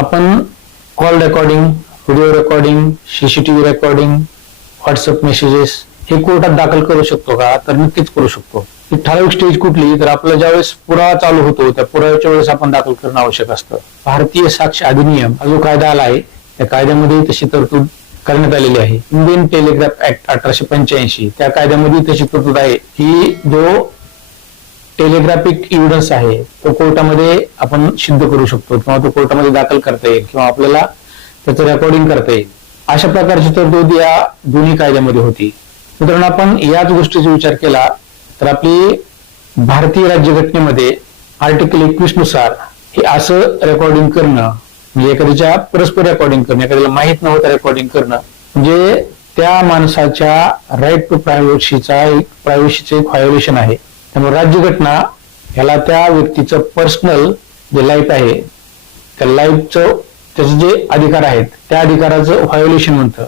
आपण call recording, video recording, CCTV recording, WhatsApp messages हे कोर्टात दाखल करू शकतो का? तर नक्कीच करू शकतो. ही ठराविक स्टेज कुठली? तर आपला ज्यावेळेस पुरावा चालू होतो त्या पुराव्याच्या वेळेस आपण दाखल करणं आवश्यक असतं. भारतीय साक्ष अधिनियम हा जो कायदा आला आहे त्या कायद्यामध्ये तशी तरतूद करण्यात आलेली आहे. इंडियन टेलिग्राफ ऍक्ट 1885 त्या कायद्यामध्ये तशी तरतूद आहे की जो टेलिग्राफिक एव्हिडन्स आहे तो कोर्टामध्ये आपण सिद्ध करू शकतो किंवा तो कोर्टामध्ये दाखल करता येईल किंवा आपल्याला त्याचं रेकॉर्डिंग करता येईल. अशा प्रकारची तरतूद या दोन्ही कायद्यामध्ये होती. मित्रांनो, आपण याच गोष्टीचा विचार केला तर आपली भारतीय राज्यघटनेमध्ये आर्टिकल 21 नुसार हे असं रेकॉर्डिंग करणं म्हणजे एखाद्याच्या परस्पर रेकॉर्डिंग करणं, एखाद्याला माहित नव्हतं रेकॉर्डिंग करणं म्हणजे त्या माणसाच्या राईट टू प्रायव्हसीचं एक व्हायोलेशन आहे. त्यामुळे राज्यघटना ह्याला त्या व्यक्तीचं पर्सनल जे लाईफ आहे त्या लाईफचं त्याचे जे अधिकार आहेत त्या अधिकाराचं व्हायोलेशन म्हणतं.